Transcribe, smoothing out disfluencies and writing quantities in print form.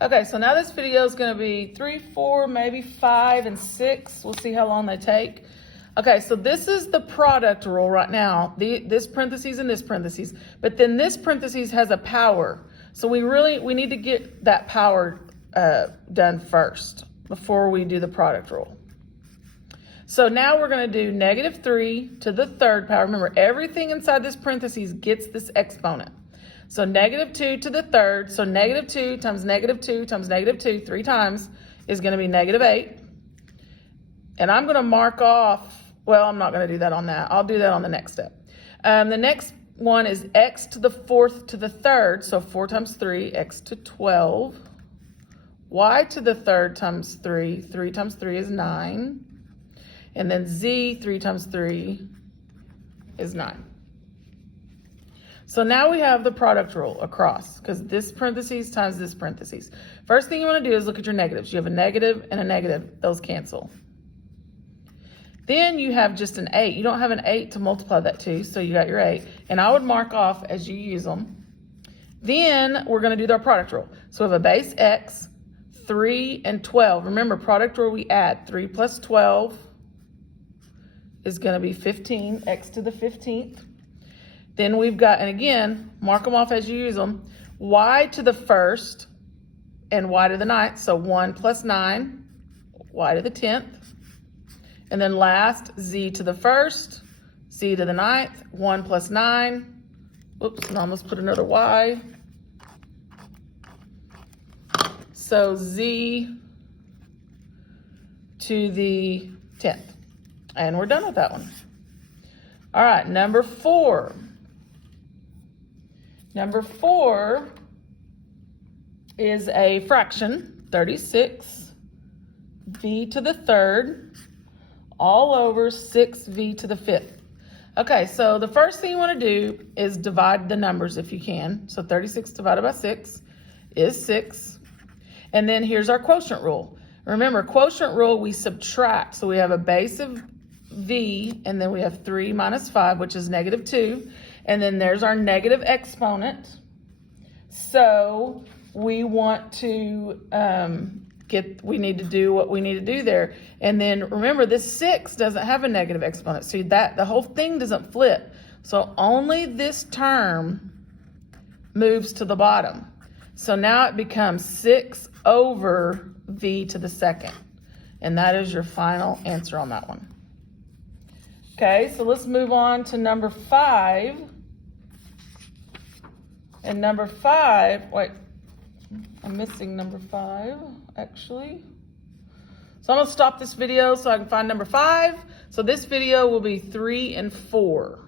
Okay, so now this video is going to be 3, 4, maybe 5, and 6. We'll see how long they take. Okay, so this is the product rule right now. This parentheses and this parentheses. But then this parentheses has a power. So we need to get that power done first before we do the product rule. So now we're going to do -3 to the third power. Remember, everything inside this parentheses gets this exponent. So -2 to the third, so -2 times -2 times -2 3 times is going to be -8. And I'm going to mark off, well, I'm not going to do that on that. I'll do that on the next step. The next one is x to the fourth to the third, so 4 times 3, x to 12. Y to the third times 3, 3 times 3 is 9. And then z, 3 times 3 is 9. So now we have the product rule across, because this parentheses times this parentheses. First thing you want to do is look at your negatives. You have a negative and a negative. Those cancel. Then you have just an 8. You don't have an 8 to multiply that to, so you got your 8. And I would mark off as you use them. Then we're going to do our product rule. So we have a base x, 3, and 12. Remember, product rule we add. 3 plus 12 is going to be 15, x to the 15th. Then we've got, and again, mark them off as you use them, y to the first and y to the ninth. So 1 plus 9, y to the 10th. And then last, z to the first, z to the ninth, 1 plus 9. Oops, and I almost put another y. So z to the 10th. And we're done with that one. All right, number 4. Number 4 is a fraction, 36, v to the third, all over 6v to the fifth. Okay, so the first thing you want to do is divide the numbers if you can. So 36 divided by 6 is 6. And then here's our quotient rule. Remember, quotient rule, we subtract. So we have a base of v, and then we have 3 minus 5, which is -2. And then there's our negative exponent. So we want to we need to do what we need to do there. And then remember, this 6 doesn't have a negative exponent. So the whole thing doesn't flip. So only this term moves to the bottom. So now it becomes 6 over v to the second. And that is your final answer on that one. Okay, so let's move on to number 5. And number 5, wait, I'm missing number 5, actually. So I'm going to stop this video so I can find number 5. So this video will be 3 and 4.